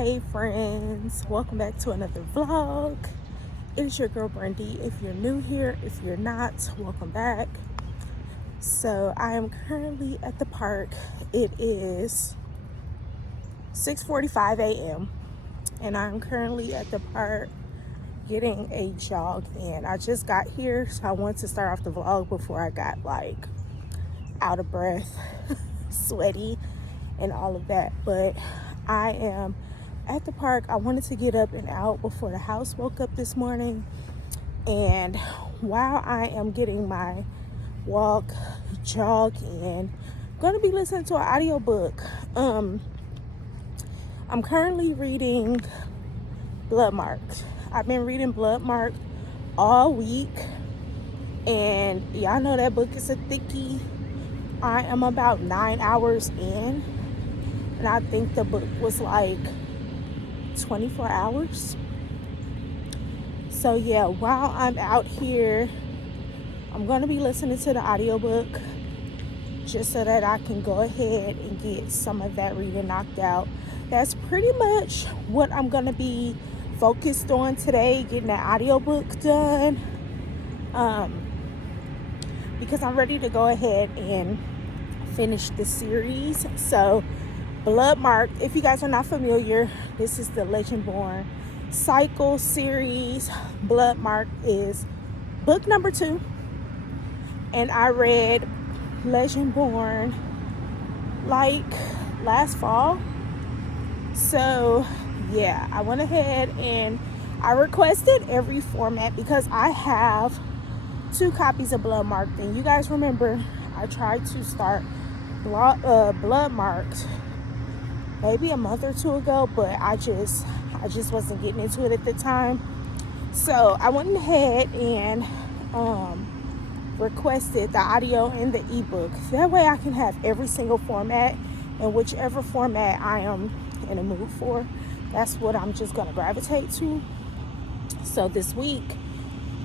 Hey friends, welcome back to another vlog. It's your girl Brandy. If you're new here, if you're not, welcome back. So I am currently at the park. It is 6:45 a.m. and I'm currently at the park getting a jog in. I just got here, so I wanted to start off the vlog before I got like out of breath, sweaty and all of that. But I am at the park. I wanted to get up and out before the house woke up this morning, and while I am getting my jog in, I'm going to be listening to an audiobook. I'm currently reading Bloodmarked. I've been reading Bloodmarked all week, and y'all know that book is a thickie. I am about 9 hours in, and I think the book was like 24 hours. So yeah, while I'm out here, I'm going to be listening to the audiobook just so that I can go ahead and get some of that reading knocked out. That's pretty much what I'm going to be focused on today, getting that audiobook done, because I'm ready to go ahead and finish the series. So Bloodmarked, if you guys are not familiar, this is the Legendborn Cycle series. Bloodmarked is book number 2, and I read Legendborn like last fall. So yeah, I went ahead and I requested every format because I have 2 copies of Bloodmarked, and you guys remember I tried to start Bloodmarked maybe a month or 2 ago, but I just wasn't getting into it at the time. So I went ahead and requested the audio and the ebook. That way I can have every single format, and whichever format I am in a mood for, that's what I'm just gonna gravitate to. So this week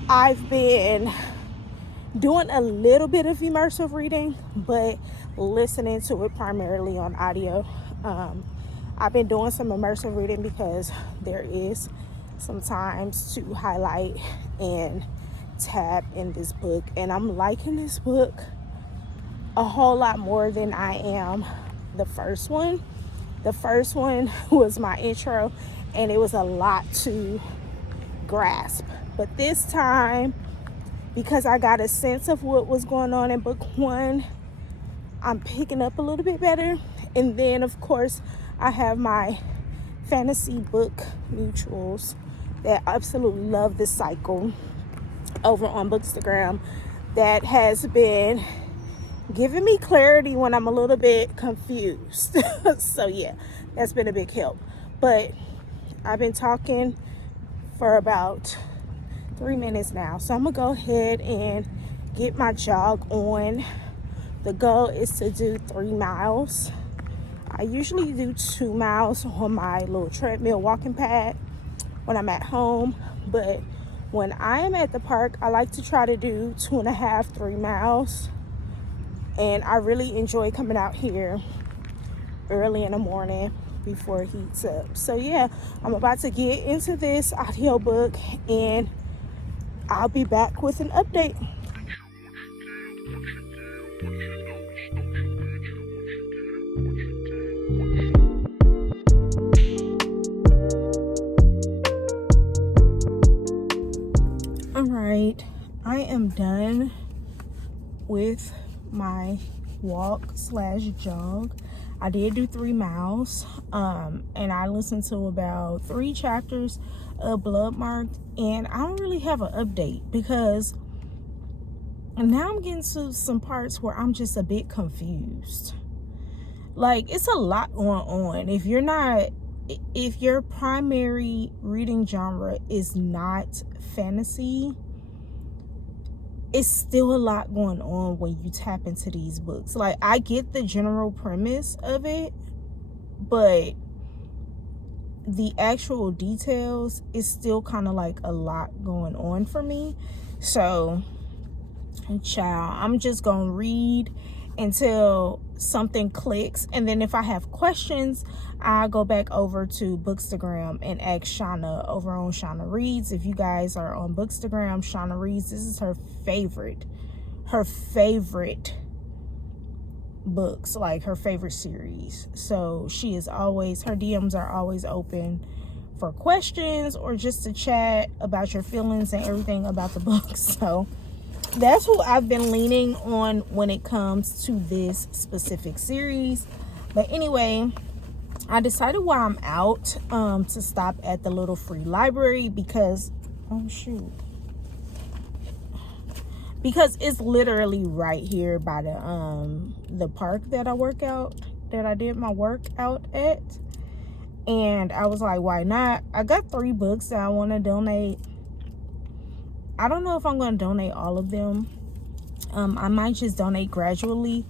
I've been doing a little bit of immersive reading, but listening to it primarily on audio. I've been doing some immersive reading because there is sometimes to highlight and tab in this book, and I'm liking this book a whole lot more than I am the first one. The first one was my intro, and it was a lot to grasp. But this time, because I got a sense of what was going on in book 1, I'm picking up a little bit better. And then of course I have my fantasy book mutuals that absolutely love this cycle over on Bookstagram, that has been giving me clarity when I'm a little bit confused. So yeah, that's been a big help. But I've been talking for about 3 minutes now, so I'm gonna go ahead and get my jog on. The goal is to do 3 miles. I usually do 2 miles on my little treadmill walking pad when I'm at home, but when I am at the park, I like to try to do 2.5, 3 miles. And I really enjoy coming out here early in the morning before it heats up. So yeah, I'm about to get into this audiobook, and I'll be back with an update. All right, I am done with my walk/jog. I did do 3 miles, and I listened to about 3 chapters of Bloodmarked, and I don't really have an update because now I'm getting to some parts where I'm just a bit confused. Like, it's a lot going on. If your primary reading genre is not fantasy, it's still a lot going on when you tap into these books. Like, I get the general premise of it, but the actual details is still kind of like a lot going on for me. So child, I'm just gonna read until something clicks. And then if I have questions, I go back over to Bookstagram and ask Shauna over on Shauna Reads. If you guys are on Bookstagram, Shauna Reads, this is her favorite books, like her favorite series. So she is always, her DMs are always open for questions or just to chat about your feelings and everything about the book. So that's who I've been leaning on when it comes to this specific series. But anyway, I decided while I'm out to stop at the little free library because, oh shoot, because it's literally right here by the park that I did my workout at. And I was like, why not? I got 3 books that I want to donate. I don't know if I'm going to donate all of them. I might just donate gradually,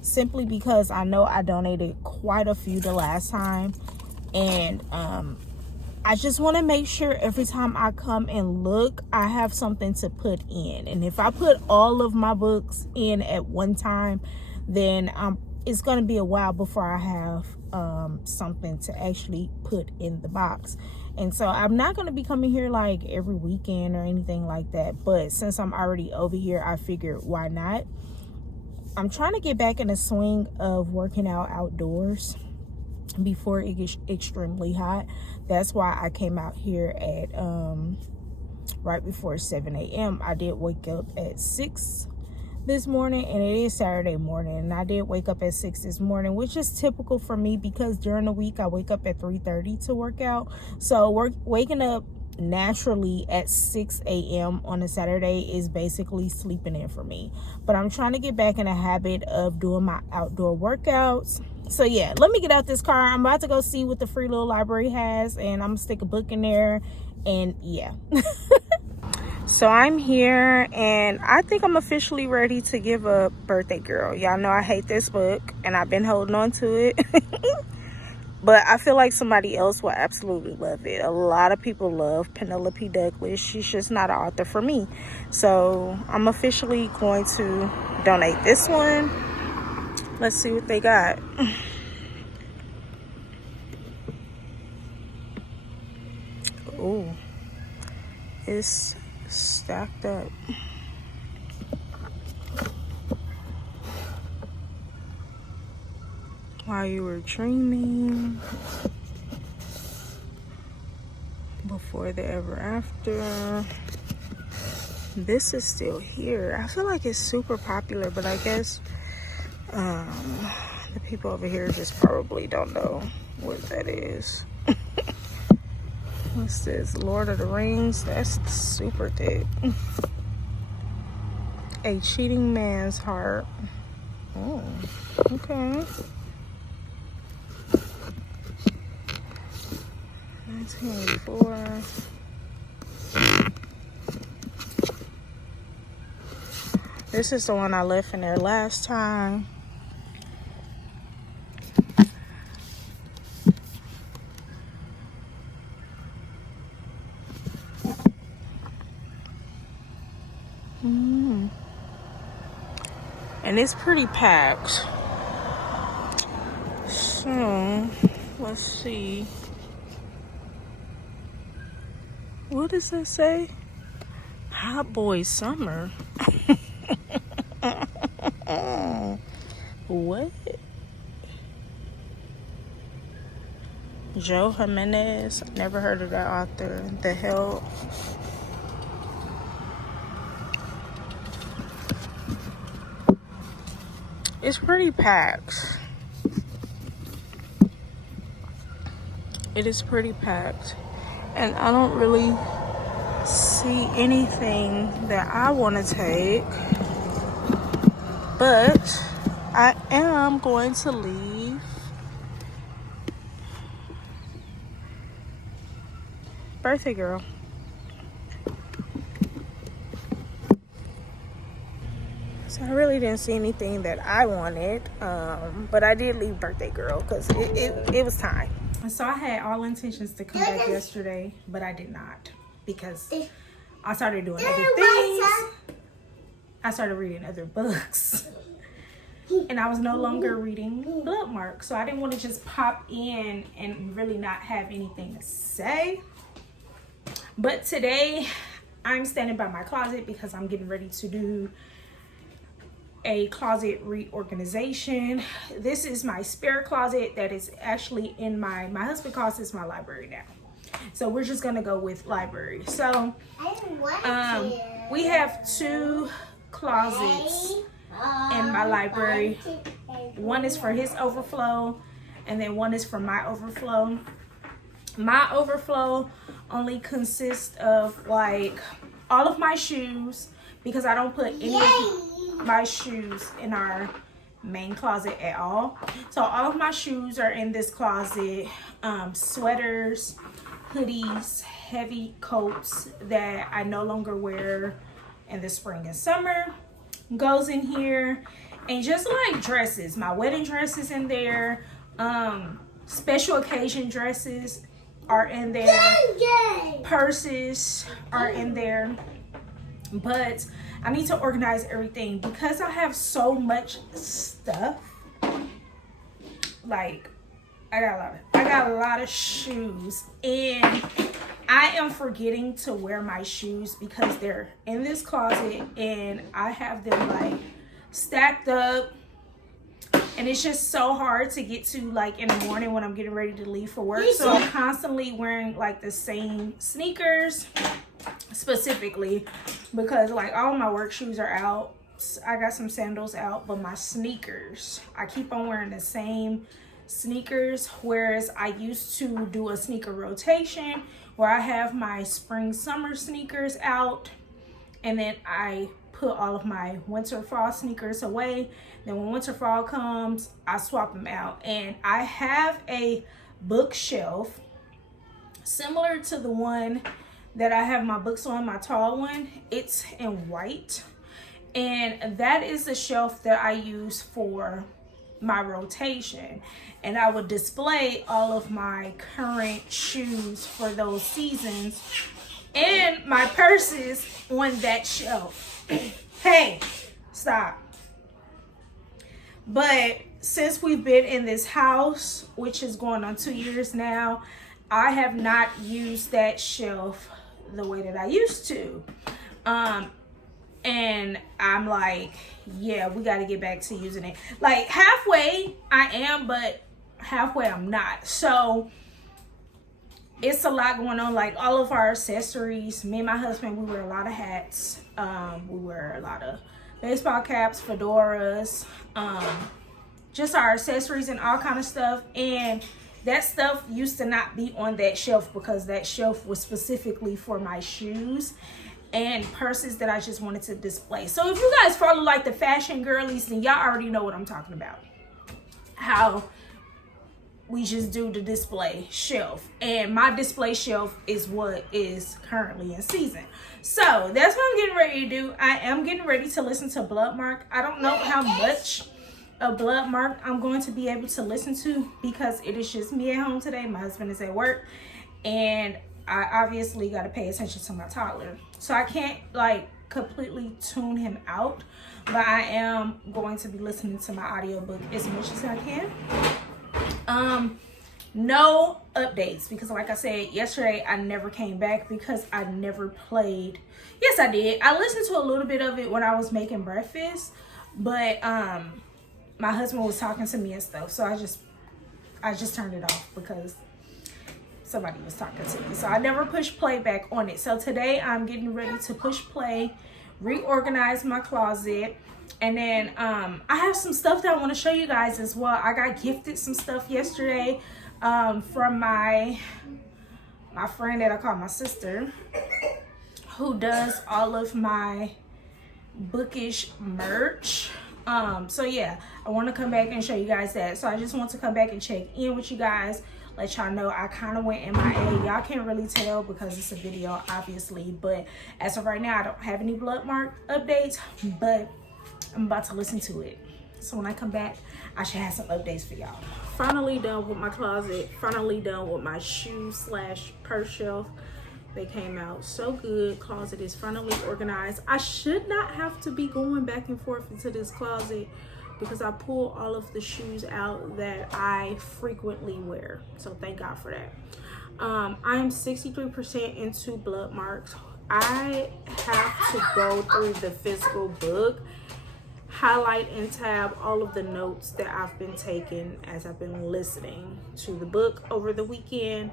simply because I know I donated quite a few the last time. And I just want to make sure every time I come and look, I have something to put in. And if I put all of my books in at one time, then it's going to be a while before I have something to actually put in the box. And so I'm not going to be coming here like every weekend or anything like that. But since I'm already over here, I figured why not? I'm trying to get back in the swing of working out outdoors before it gets extremely hot. That's why I came out here at right before 7 a.m. I did wake up at 6 this morning, and it is Saturday morning, and I did wake up at 6 this morning, which is typical for me because during the week I wake up at 3:30 to work out. So waking up naturally at 6 a.m. on a Saturday is basically sleeping in for me. But I'm trying to get back in a habit of doing my outdoor workouts. So yeah, let me get out this car. I'm about to go see what the free little library has, and I'm gonna stick a book in there, and yeah. So I'm here, and I think I'm officially ready to give up Birthday Girl. Y'all know I hate this book, and I've been holding on to it. But I feel like somebody else will absolutely love it. A lot of people love Penelope Douglas. She's just not an author for me. So I'm officially going to donate this one. Let's see what they got. Ooh, it's stacked up. While You Were Dreaming, Before the Ever After. This is still here. I feel like it's super popular, but I guess the people over here just probably don't know what that is. What's this? Lord of the Rings? That's super thick. A Cheating Man's Heart. Oh, okay. 1984. This is the one I left in there last time. And it's pretty packed. So, let's see. What does that say? Hot Boy Summer. What? Joe Jimenez. Never heard of that author. The hell? It's pretty packed. It is pretty packed. And I don't really see anything that I want to take. But I am going to leave. Birthday Girl. So I really didn't see anything that I wanted. But I did leave Birthday Girl because it was time. So I had all intentions to come back yesterday, but I did not because I started doing other things. I started reading other books. and I was no longer reading Bookmark. So I didn't want to just pop in and really not have anything to say. But today I'm standing by my closet because I'm getting ready to do a closet reorganization. This is my spare closet that is actually in my husband calls this my library now. So we're just gonna go with library. So we have 2 closets in my library. One is for his overflow, and then one is for my overflow. My overflow only consists of like all of my shoes, because I don't put any of my shoes in our main closet at all. So all of my shoes are in this closet. Sweaters, hoodies, heavy coats that I no longer wear in the spring and summer goes in here, and just like dresses, my wedding dresses in there, special occasion dresses are in there, purses are in there. But I need to organize everything because I have so much stuff. Like I got a lot of shoes, and I am forgetting to wear my shoes because they're in this closet and I have them like stacked up, and it's just so hard to get to like in the morning when I'm getting ready to leave for work. So I'm constantly wearing like the same sneakers, specifically because like all my work shoes are out. I got some sandals out, but my sneakers, I keep on wearing the same sneakers, whereas I used to do a sneaker rotation where I have my spring summer sneakers out, and then I put all of my winter fall sneakers away. Then when winter fall comes, I swap them out. And I have a bookshelf similar to the one that I have my books on, my tall one. It's in white, and that is the shelf that I use for my rotation, and I would display all of my current shoes for those seasons and my purses on that shelf. Hey, stop. But since we've been in this house, which is going on 2 years now, I have not used that shelf the way that I used to. And I'm like, yeah, we got to get back to using it. Like halfway I am, but halfway I'm not. So it's a lot going on. Like all of our accessories, me and my husband, we wear a lot of hats. We wear a lot of baseball caps, fedoras, just our accessories and all kind of stuff. And that stuff used to not be on that shelf because that shelf was specifically for my shoes and purses that I just wanted to display. So if you guys follow like the fashion girlies, then y'all already know what I'm talking about. How we just do the display shelf, and my display shelf is what is currently in season. So that's what I'm getting ready to do. I am getting ready to listen to Bloodmark. I don't know how much of Bloodmark I'm going to be able to listen to because it is just me at home today. My husband is at work, and I obviously got to pay attention to my toddler. So I can't like completely tune him out, but I am going to be listening to my audiobook as much as I can. No updates because like I said yesterday, I never came back because I never played. Yes, I did. I listened to a little bit of it when I was making breakfast, but my husband was talking to me and stuff, so I just turned it off because somebody was talking to me. So I never pushed play back on it. So today I'm getting ready to push play, reorganize my closet, and then I have some stuff that I want to show you guys as well. I got gifted some stuff yesterday from my friend that I call my sister, who does all of my Bookish merch. So yeah, I want to come back and show you guys that. So I just want to come back and check in with you guys, let y'all know I kind of went MIA. Y'all can't really tell because it's a video, obviously, but as of right now, I don't have any Bloodmark updates, but I'm about to listen to it. So when I come back, I should have some updates for y'all. Finally done with my closet. Finally done with my shoe / purse shelf. They came out so good. Closet is finally organized. I should not have to be going back and forth into this closet because I pull all of the shoes out that I frequently wear. So thank God for that. I'm 63% into Blood Marks. I have to go through the physical book, highlight and tab all of the notes that I've been taking as I've been listening to the book over the weekend.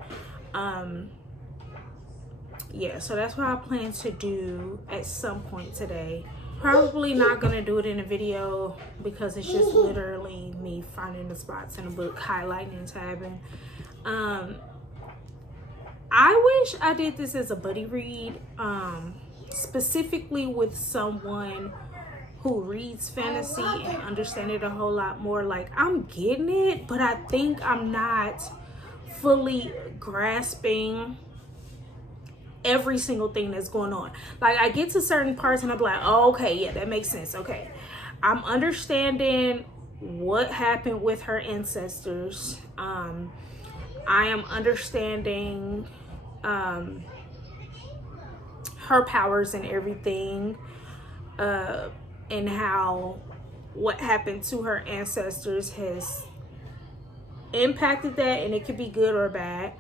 Yeah, so that's what I plan to do at some point today. Probably not gonna do it in a video because it's just literally me finding the spots in the book, highlighting and tabbing. I wish I did this as a buddy read, specifically with someone who reads fantasy and understand it a whole lot more. Like, I'm getting it, but I think I'm not fully grasping every single thing that's going on. Like, I get to certain parts and I'm like, oh, okay, yeah, that makes sense. Okay, I'm understanding what happened with her ancestors. I am understanding her powers and everything, and how what happened to her ancestors has impacted that, and it could be good or bad.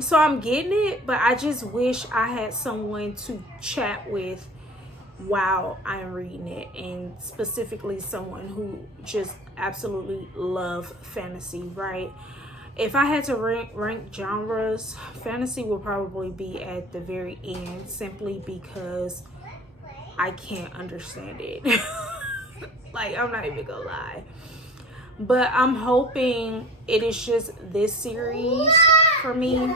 So I'm getting it, but I just wish I had someone to chat with while I'm reading it, and specifically someone who just absolutely love fantasy, right? If I had to rank genres, fantasy will probably be at the very end, simply because I can't understand it. Like, I'm not even gonna lie. But I'm hoping it is just this series for me.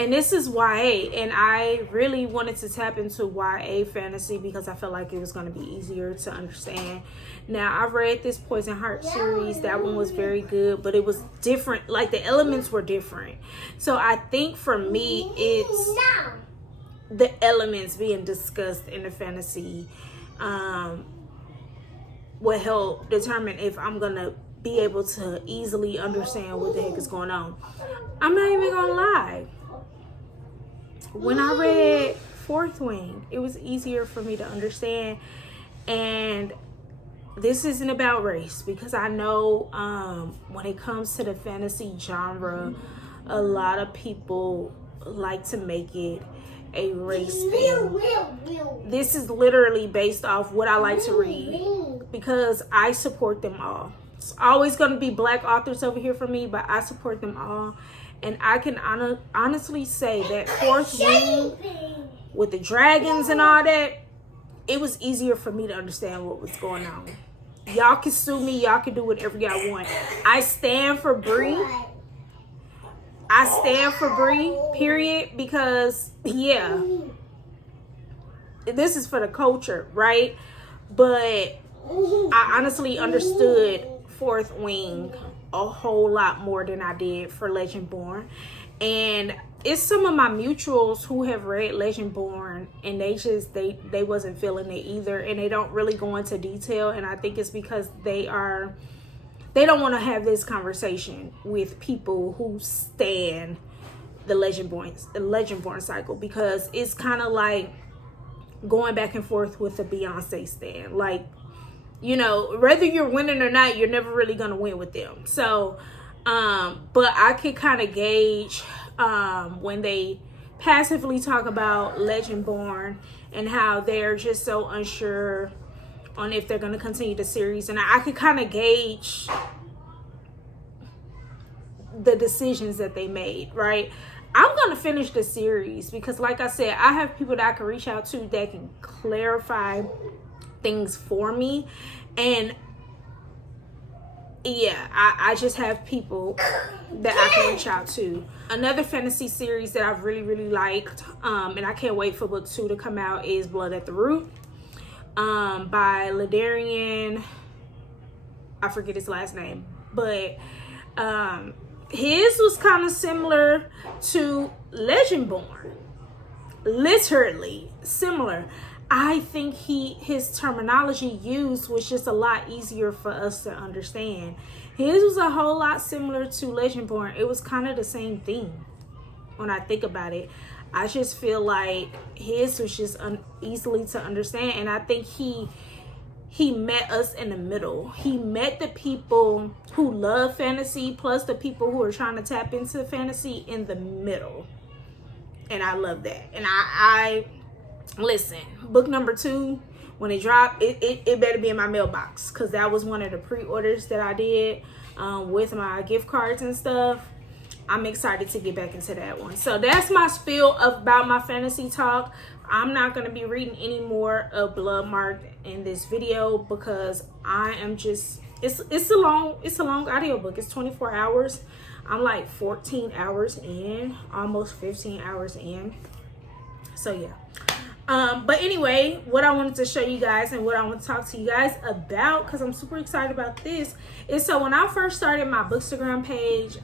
And this is YA, and I really wanted to tap into YA fantasy because I felt like it was going to be easier to understand. Now, I've read this Poison Heart series. That one was very good, but it was different. Like, the elements were different. So I think for me, it's the elements being discussed in the fantasy will help determine if I'm going to be able to easily understand what the heck is going on. I'm not even going to lie. When I read Fourth Wing, it was easier for me to understand. And this isn't about race, because I know when it comes to the fantasy genre, a lot of people like to make it a race thing. This is literally based off what I like to read, because I support them all. It's always going to be Black authors over here for me, but I support them all. And I can honestly say that Fourth Wing, with the dragons and all that, it was easier for me to understand what was going on. Y'all can sue me. Y'all can do whatever y'all want. I stand for Bree. I stand for Bree, period, because, yeah, this is for the culture, right? But I honestly understood Fourth Wing a whole lot more than I did for Legendborn. And it's some of my mutuals who have read Legendborn, and they wasn't feeling it either, and they don't really go into detail. And I think it's because they don't want to have this conversation with people who stan the Legendborn cycle, because it's kind of like going back and forth with the Beyonce stan. Like, you know, whether you're winning or not, you're never really going to win with them. So, but I could kind of gauge when they passively talk about Legendborn and how they're just so unsure on if they're going to continue the series. And I could kind of gauge the decisions that they made, right? I'm going to finish the series because, like I said, I have people that I can reach out to that can clarify things for me. And yeah, I just have people that I can reach out to. Another fantasy series that I've really liked, and I can't wait for book 2 to come out, is Blood at the Root, by Ladarian. I forget his last name, but his was kind of similar to Legendborn, literally similar. I think his terminology used was just a lot easier for us to understand. His was a whole lot similar to Legendborn. It was kind of the same thing when I think about it. I just feel like his was just easily to understand, and I think he met us in the middle. He met the people who love fantasy plus the people who are trying to tap into fantasy in the middle, and I love that. And I listen, book number 2, when it dropped, it better be in my mailbox, because that was one of the pre-orders that I did with my gift cards and stuff. I'm excited to get back into that one. So that's my spiel about my fantasy talk. I'm not going to be reading any more of Bloodmarked in this video, because I am just, it's a long audiobook. It's 24 hours. I'm like 14 hours in, almost 15 hours in. So yeah. But anyway, what I wanted to show you guys and what I want to talk to you guys about, because I'm super excited about this, is so when I first started my Bookstagram page,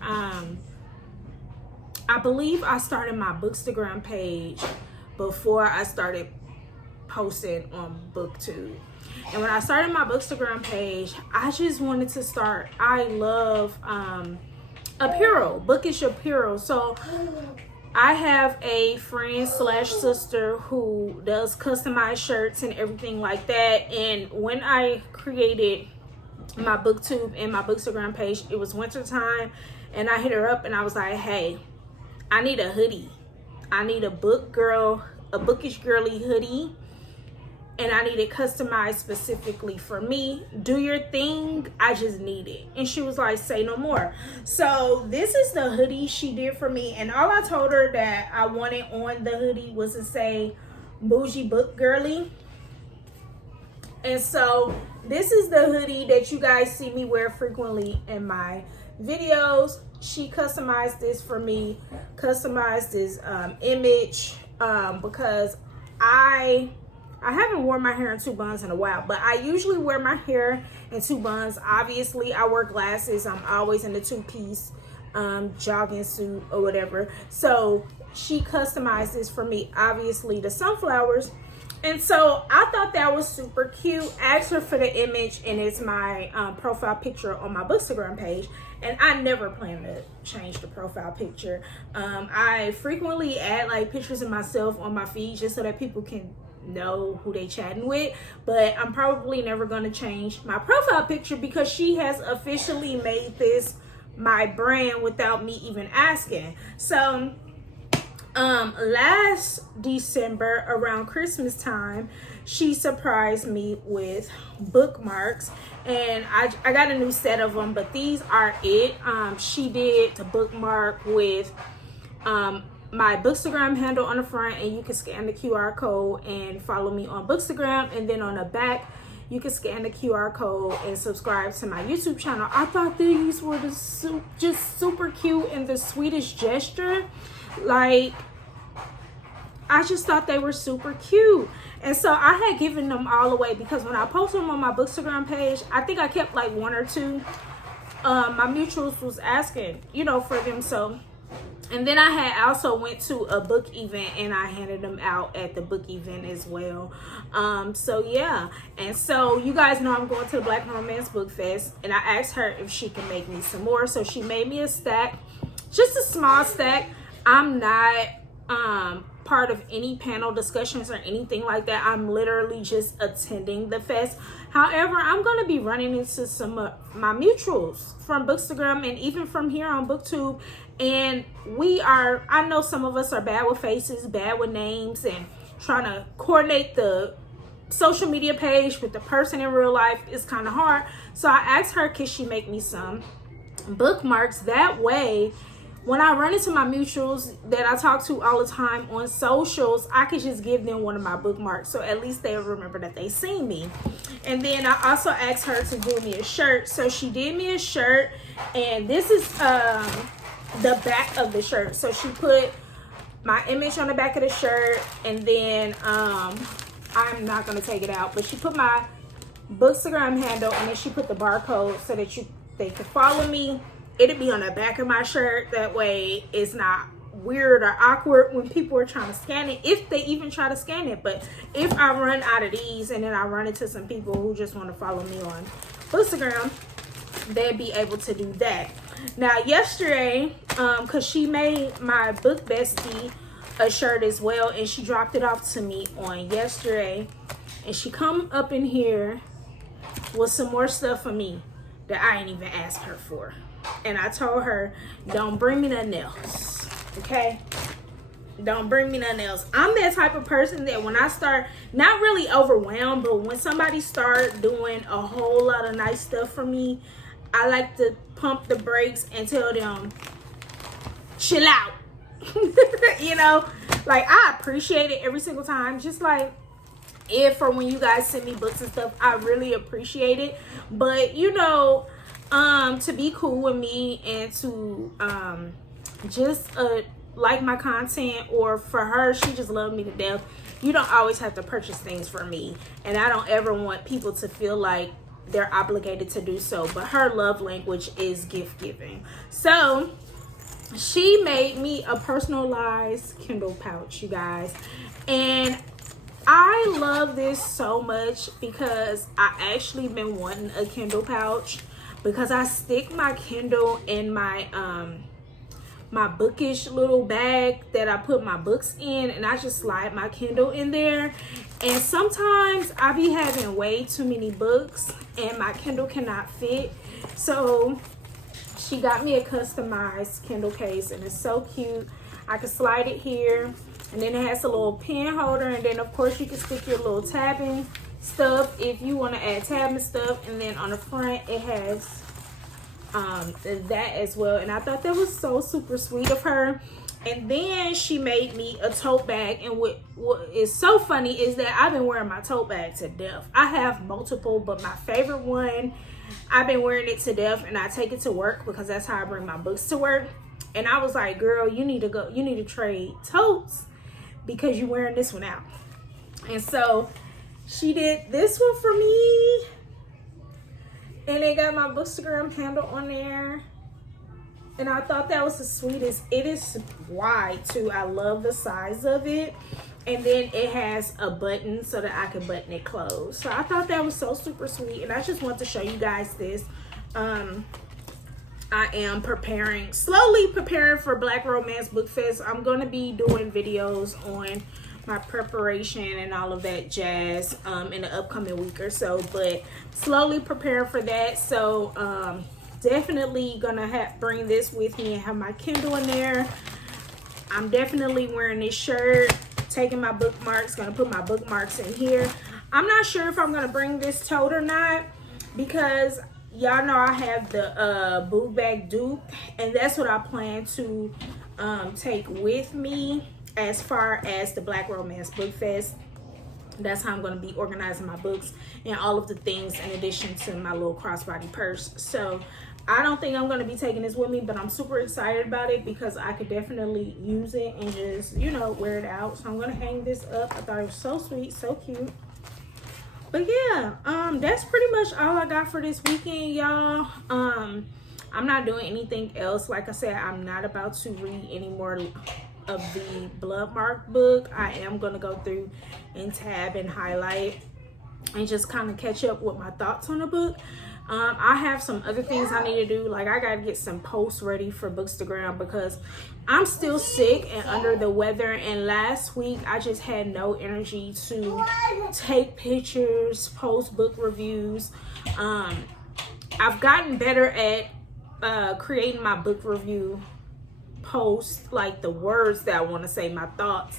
I believe I started my Bookstagram page before I started posting on BookTube. And when I started my Bookstagram page, I just wanted to start. I love apparel, bookish apparel. So I have a friend slash sister who does customized shirts and everything like that. And when I created my BookTube and my Bookstagram page, it was winter time, and I hit her up and I was like, hey, I need a hoodie. I need a bookish girly hoodie, and I need it customized specifically for me. Do your thing, I just need it. And she was like, say no more. So this is the hoodie she did for me, and all I told her that I wanted on the hoodie was to say bougie book girly. And so this is the hoodie that you guys see me wear frequently in my videos. She customized this for me, customized this image, because I haven't worn my hair in 2 buns in a while, but I usually wear my hair in 2 buns. Obviously, I wear glasses. I'm always in the 2-piece jogging suit or whatever. So she customized this for me, obviously the sunflowers. And so I thought that was super cute. Asked her for the image, and it's my profile picture on my Bookstagram page. And I never plan to change the profile picture. I frequently add like pictures of myself on my feed just so that people can know who they chatting with. But I'm probably never going to change my profile picture, because she has officially made this my brand without me even asking. So last December around Christmas time, she surprised me with bookmarks, and I got a new set of them, but these are it. She did the bookmark with my Bookstagram handle on the front, and you can scan the QR code and follow me on Bookstagram, and then on the back you can scan the QR code and subscribe to my YouTube channel. I thought these were just super cute and the sweetest gesture. Like, I just thought they were super cute. And so I had given them all away, because when I posted them on my Bookstagram page, I think I kept like 1 or 2. My mutuals was asking, you know, for them. So, and then I had also went to a book event, and I handed them out at the book event as well. So yeah. And so you guys know I'm going to the Black Romance Book Fest, and I asked her if she can make me some more. So she made me a stack, just a small stack. I'm not part of any panel discussions or anything like that. I'm literally just attending the fest. However, I'm going to be running into some of my mutuals from Bookstagram and even from here on BookTube. And I know some of us are bad with faces, bad with names, and trying to coordinate the social media page with the person in real life is kind of hard. So I asked her, could she make me some bookmarks? That way, when I run into my mutuals that I talk to all the time on socials, I could just give them one of my bookmarks, so at least they'll remember that they seen me. And then I also asked her to do me a shirt. So she did me a shirt, and this is the back of the shirt. So she put my image on the back of the shirt, and then I'm not going to take it out, but she put my Bookstagram handle, and then she put the barcode so that they could follow me. It'll be on the back of my shirt. That way it's not weird or awkward when people are trying to scan it, if they even try to scan it. But if I run out of these and then I run into some people who just want to follow me on Bookstagram, they'll be able to do that. Now yesterday, because she made my book bestie a shirt as well, and she dropped it off to me on yesterday. And she come up in here with some more stuff for me that I ain't even asked her for. And I told her, don't bring me nothing else, okay? Don't bring me nothing else. I'm that type of person that when I start, not really overwhelmed, but when somebody start doing a whole lot of nice stuff for me, I like to pump the brakes and tell them, chill out. You know, like, I appreciate it every single time. Just like if or when you guys send me books and stuff, I really appreciate it. But you know, to be cool with me and to just like my content, or for her, she just loved me to death, you don't always have to purchase things for me, and I don't ever want people to feel like they're obligated to do so. But her love language is gift giving. So she made me a personalized Kindle pouch, you guys, and I love this so much because I actually been wanting a Kindle pouch, because I stick my Kindle in my my Bookish little bag that I put my books in, and I just slide my Kindle in there. And sometimes I be having way too many books and my Kindle cannot fit. So she got me a customized Kindle case, and it's so cute. I can slide it here, and then it has a little pen holder, and then of course you can stick your little tabbing stuff if you want to add tabbing stuff. And then on the front it has that as well, and I thought that was so super sweet of her. And then she made me a tote bag, and what is so funny is that I've been wearing my tote bag to death. I have multiple, but my favorite one, I've been wearing it to death, and I take it to work because that's how I bring my books to work. And I was like, girl, you need to trade totes because you're wearing this one out. And so she did this one for me, and it got my Bookstagram handle on there. And I thought that was the sweetest. It is wide too. I love the size of it. And then it has a button so that I can button it closed. So I thought that was so super sweet. And I just want to show you guys this. I am slowly preparing for Black Romance Book Fest. I'm going to be doing videos on my preparation and all of that jazz in the upcoming week or so. But slowly preparing for that. So definitely gonna bring this with me and have my Kindle in there. I'm definitely wearing this shirt, taking my bookmarks, gonna put my bookmarks in here. I'm not sure if I'm gonna bring this tote or not, because y'all know I have the book bag dupe, and that's what I plan to take with me as far as the Black Romance Book Fest. That's how I'm going to be organizing my books and all of the things in addition to my little crossbody purse. So I don't think I'm going to be taking this with me, but I'm super excited about it because I could definitely use it and just, you know, wear it out. So I'm going to hang this up. I thought it was so sweet, so cute. But yeah, that's pretty much all I got for this weekend, y'all. I'm not doing anything else. Like I said, I'm not about to read any more of the Bloodmark book. I am going to go through and tab and highlight and just kind of catch up with my thoughts on the book. I have some other things I need to do. Like, I got to get some posts ready for Bookstagram because I'm still sick and under the weather. And last week, I just had no energy to take pictures, post book reviews. I've gotten better at creating my book review post, like the words that I want to say, my thoughts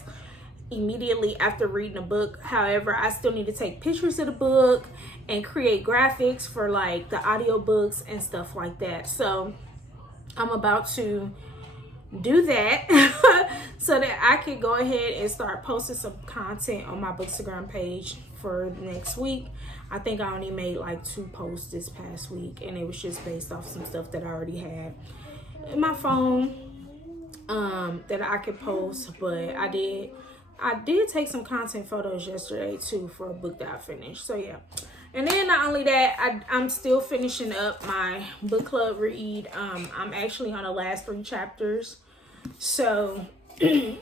immediately after reading a book. However, I still need to take pictures of the book and create graphics for like the audiobooks and stuff like that. So I'm about to do that so that I can go ahead and start posting some content on my Bookstagram page for next week. I think I only made like 2 posts this past week, and it was just based off some stuff that I already had in my phone that I could post. But I did take some content photos yesterday too for a book that I finished. So yeah. And then not only that, I'm still finishing up my book club read. I'm actually on the last 3 chapters. So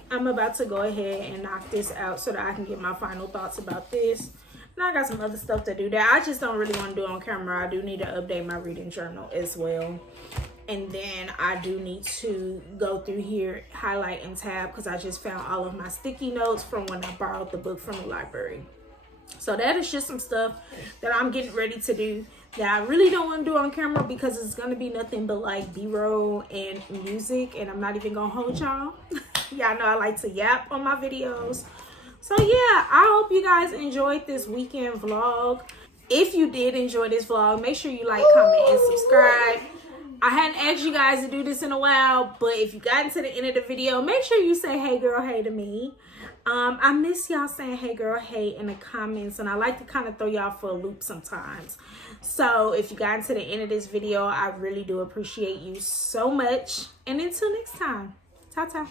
I'm about to go ahead and knock this out so that I can get my final thoughts about this. And I got some other stuff to do that I just don't really want to do on camera. I do need to update my reading journal as well. And then I do need to go through here, highlight and tab, because I just found all of my sticky notes from when I borrowed the book from the library. So that is just some stuff that I'm getting ready to do that I really don't want to do on camera, because it's going to be nothing but like B-roll and music, and I'm not even going to hold y'all. Y'all know I like to yap on my videos. So yeah, I hope you guys enjoyed this weekend vlog. If you did enjoy this vlog, make sure you like, comment, and subscribe. I hadn't asked you guys to do this in a while, but if you got into the end of the video, make sure you say hey girl, hey to me. I miss y'all saying hey girl, hey in the comments, and I like to kind of throw y'all for a loop sometimes. So if you got into the end of this video, I really do appreciate you so much. And until next time, ta-ta.